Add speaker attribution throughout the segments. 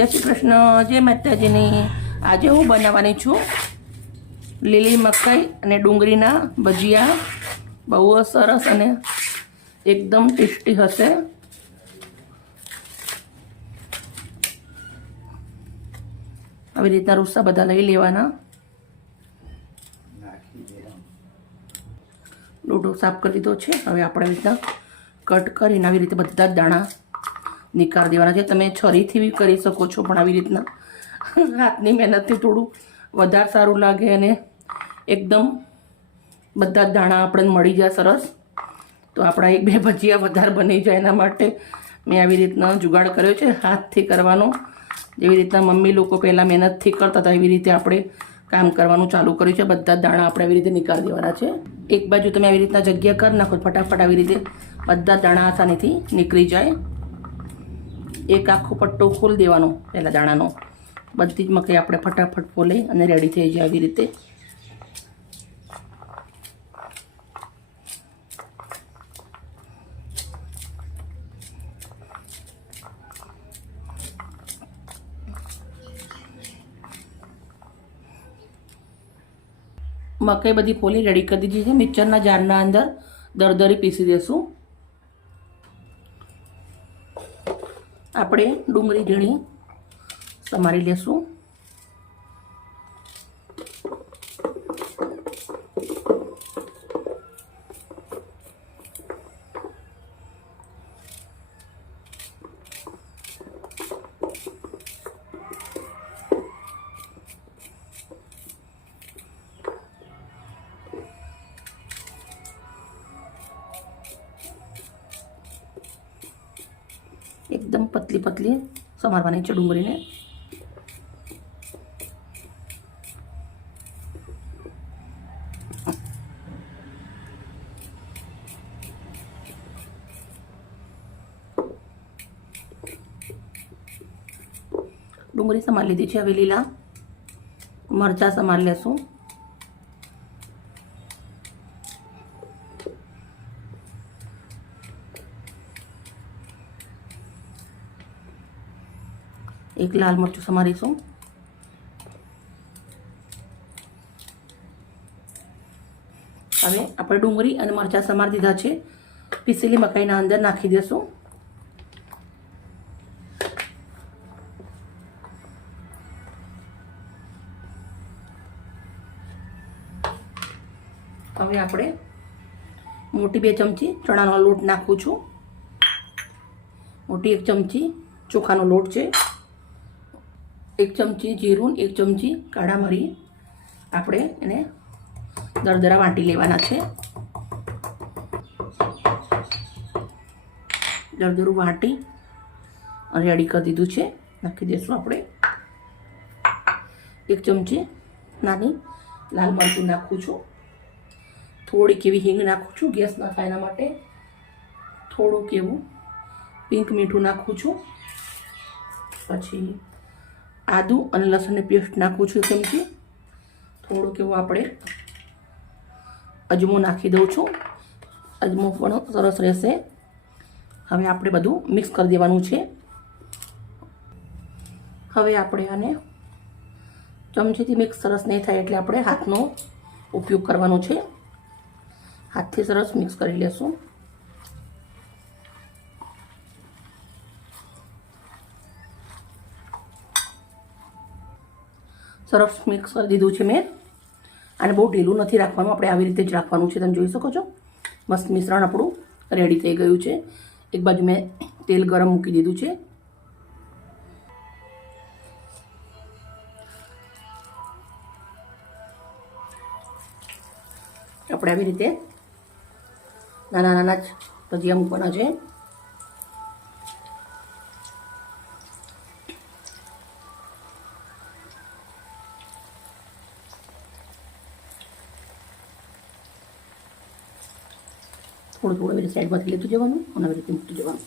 Speaker 1: જય શ્રી કૃષ્ણ, જય માતાજીની. આજે હું બનાવવાની છું લીલી મકાઈ અને ડુંગળીના ભજીયા. બહુ સરસ અને એકદમ ટેસ્ટી હશે. આવી રીતના રૂસા બધા લઈ લેવાના. લોટો સાફ કરી દીધો છે. હવે આપણે રીતના કટ કરીને આવી રીતે બધા જ દાણા નિકાળ દેવાના છે. તમે છરીથી બી કરી શકો છો પણ આવી રીતના. હાથની મહેનતથી થોડું વધારે સારું લાગે અને એકદમ બધા દાણા આપણને મળી જાય સરસ. તો આપણા એક બે ભજીયા વધારે બની જાય એના માટે મેં આવી રીતના જુગાડ કર્યો છે હાથથી કરવાનો. જેવી રીતના મમ્મી લોકો પહેલાં મહેનતથી કરતા હતા, એવી રીતે આપણે કામ કરવાનું ચાલુ કર્યું છે. બધા દાણા આપણે આવી રીતે નીકાળી દેવાના છે. એક બાજુ તમે આવી રીતના જગ્યા કરી નાખો, ફટાફટ આવી રીતે બધા દાણા આસાનીથી નીકળી જાય. એક આખો પટ્ટો ખોલી દેવાનો, પહેલાં દાણાનો. બધી જ મકાઈ આપણે ફટાફટ ફોલે અને રેડી થઈ જાય આવી રીતે. મકાઈ બધી ફોલી રેડી કરી દીધી છે. મિક્સરના જારના અંદર દરદરી પીસી દેશું. આપણે ડુંગળી ઝીણી સમારી લેશું. એકદમ પતલી પતલી સમારવાની છે ડુંગળીને. ડુંગળી સમારી લીધી છે, હવે લીલા મરચાં સમારી લેશું. એક લાલ મરચું સમારીશું હવે આપણે ડુંગળી અને મરચાં સમારી દીધા છે. પીસેલી મકાઈના અંદર નાખી દેશું. હવે આપણે મોટી બે ચમચી ચણાનો લોટ નાખું છું. મોટી એક ચમચી ચોખાનો લોટ છે. એક ચમચી જીરું, એક ચમચી કાળા મરી. આપણે એને દરદરા વાટી લેવાના છે. દરદરું વાટી રેડી કરી દીધું છે. નાખી દઈશું આપણે. એક ચમચી નાની લાલ મરચું નાખું છું. થોડીક એવી હિંગ નાખું છું ગેસ ના થાય એના માટે. થોડુંક એવું પિંક મીઠું નાખું છું. પછી આદુ અને લસણની પેસ્ટ નાખું છું ચમચી થોડુંક એવું આપણે અજમો નાખી દઉં છું. અજમો પણ સરસ રહેશે. હવે આપણે બધું મિક્સ કરી દેવાનું છે. હવે આપણે આને ચમચીથી મિક્સ સરસ નહીં થાય એટલે આપણે હાથનો ઉપયોગ કરવાનો છે. હાથથી સરસ મિક્સ કરી લેશું. સરસ મિક્સ કરી દીધું છે મેં. અને બહુ ઢીલું નથી રાખવાનું. આપણે આવી રીતે જ રાખવાનું છે. તમે જોઈ શકો છો. મસ્ત મિશ્રણ આપણું રેડી થઈ ગયું છે. એક બાજુ મેં તેલ ગરમ મૂકી દીધું છે. આપણે આવી રીતે નાના નાના જ ભજીયા મૂકવાના છે. થોડું થોડું એવી સાઈડમાંથી લેતું જવાનું અને આવી રીતે મૂકતું જવાનું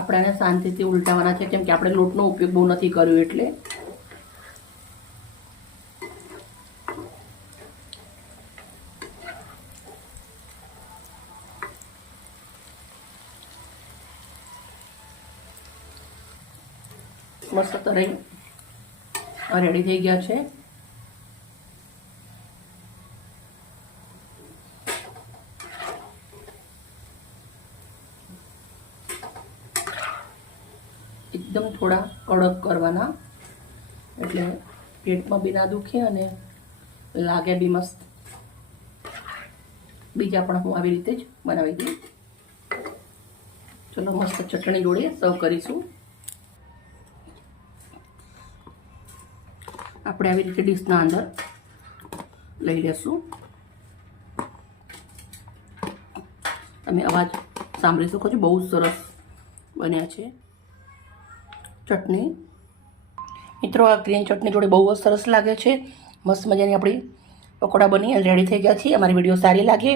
Speaker 1: આપણે શાંતિથી ઉલટાવાના છે, કેમ કે આપણે લોટનો ઉપયોગ બહુ નથી કર્યો એટલે. મસ્ત તરાઈ રેડી થઈ ગયા છે. એકદમ થોડા કડક કરવાના. એટલે પેટમાં બી ના દુખે અને લાગે બી મસ્ત. બીજા પણ હું આવી રીતે જ બનાવી દઉં ચલો મસ્ત ચટણી જોડે સર્વ કરીશું. આપણે આવી રીતે ડીશના અંદર લઈ લેશું. તમે અવાજ સાંભળી શકો છો, બહુ સરસ બન્યા છે. ચટણી. મિત્રો, આ ગ્રીન ચટણી જોડે બહુ જ સરસ લાગે છે. મસ્ત મજાની આપણી પકોડા બની અને રેડી થઈ ગયા છે અમારી વીડિયો સારી લાગે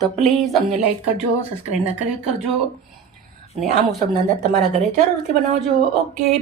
Speaker 1: તો પ્લીઝ અમને લાઈક કરજો સબસ્ક્રાઈબ ના કરી કરજો. અને આ મોસમના અંદર તમારા ઘરે જરૂરથી બનાવજો. ઓકે